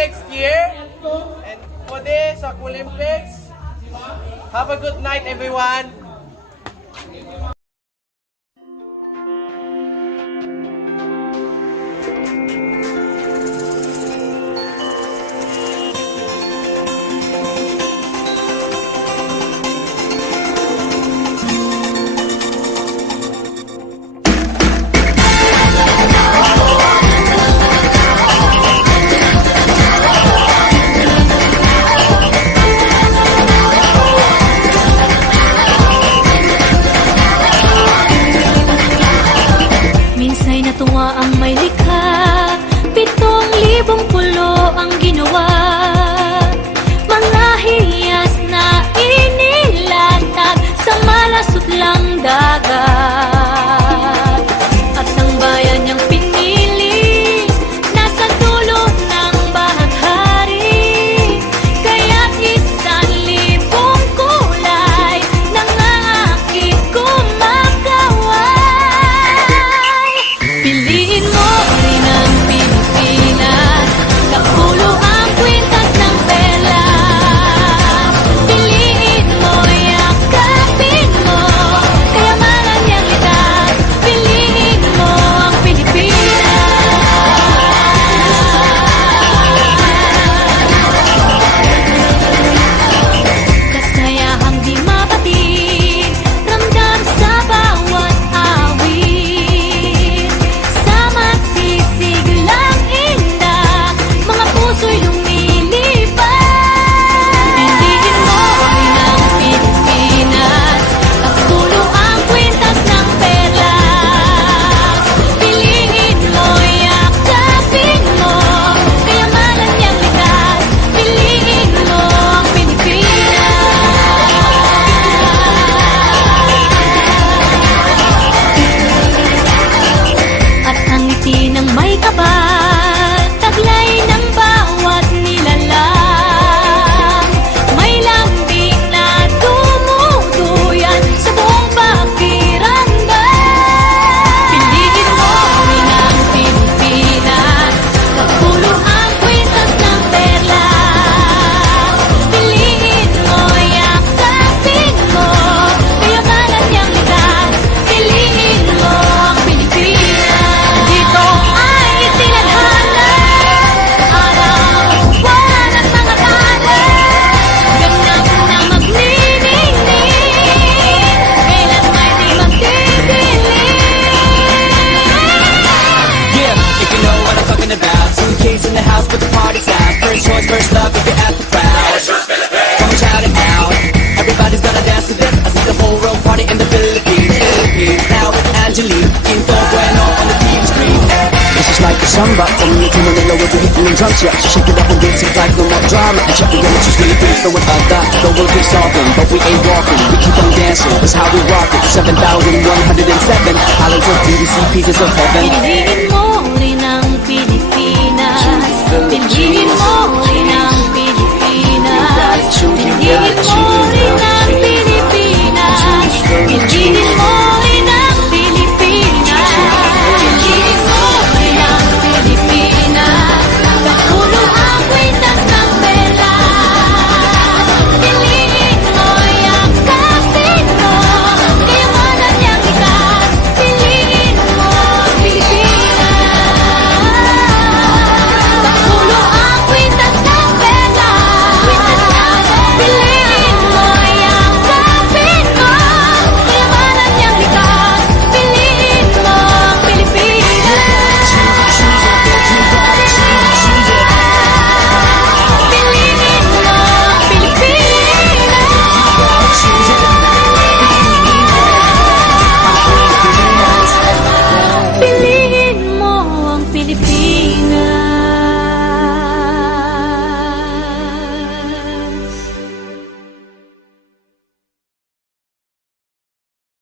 next year. And for this Olympics, have a good night, everyone. Minsa'y natuwa ang may likha, 7,000 pulo ang ginawa. Mga hiyas na inilatag sa malasutlang dagat. At ang bayan niyang pinili, nasa dulo ng bahaghari. Kaya't 1,000 kulay nangangakit kumakaway. Piliin mo rin ang Pilipinas, kapulo ang kwintas ng perlas. Piliin mo, yakapin mo, kayamanan niyang litas. Piliin mo ang Pilipinas. Kasayahang di mapatid, ramdam sa bawat awit. Sama sisiglang indak, mga puso'y lumilipad. Piliin mo rin ang Pilipinas, kapulo ang kwintas ng perlas. Piliin mo, yakapin mo, kayamanan niyang likas. Piliin mo ang Pilipinas. At ang ngiti ng may kapal, taglay ng bawat nilalang. May lambing na dumuduyan sa buong pakiramdam. Piliin mo rin ang Pilipinas, kapulo ang kwintas ng perlas. Piliin mo, yakapin mo, kayamanan niyang likas. Piliin mo ang Pilipinas. Dito ay itinadhana, araw, buwan at mga talas. Ganap na magniningning, kailan may di magdidilim. Yeah, if you know what I'm talking about. 2 kids in the house, but the party's out. First choice, first love, if you ask the crowd. Come and shout it out. Everybody's gonna dance to this. I see the whole world party in the Philippines. Now it's Angelique, Quinto Bueno on the TV screen. This is like a samba, from me to Manila with the hitting and drums, yeah. She shake it up and dance it like no more drama. And check again, it's just Philippines, throw it like that. The world keeps talking, but we ain't walking. We keep on dancing, that's how we rock it. 7,107 islands of BBC, pieces of heaven. Piliin mo rin ang Pilipinas. Piliin mo rin ang Pilipinas. Piliin mo rin ang Pilipinas. Piliin mo rin ang Pilipinas. Piliin mo rin ang Pilipinas. Kapulo ang kwintas ng perlas. Piliin mo, yakapin mo, kayamanan niyang likas. Piliin mo ang Pilipinas. Kapulo ang kwintas ng perlas. Piliin mo, yakapin mo, kayamanan niyang likas. Piliin mo ang Pilipinas. Piliin mo ang Pilipinas. Piliin mo ang Pilipinas.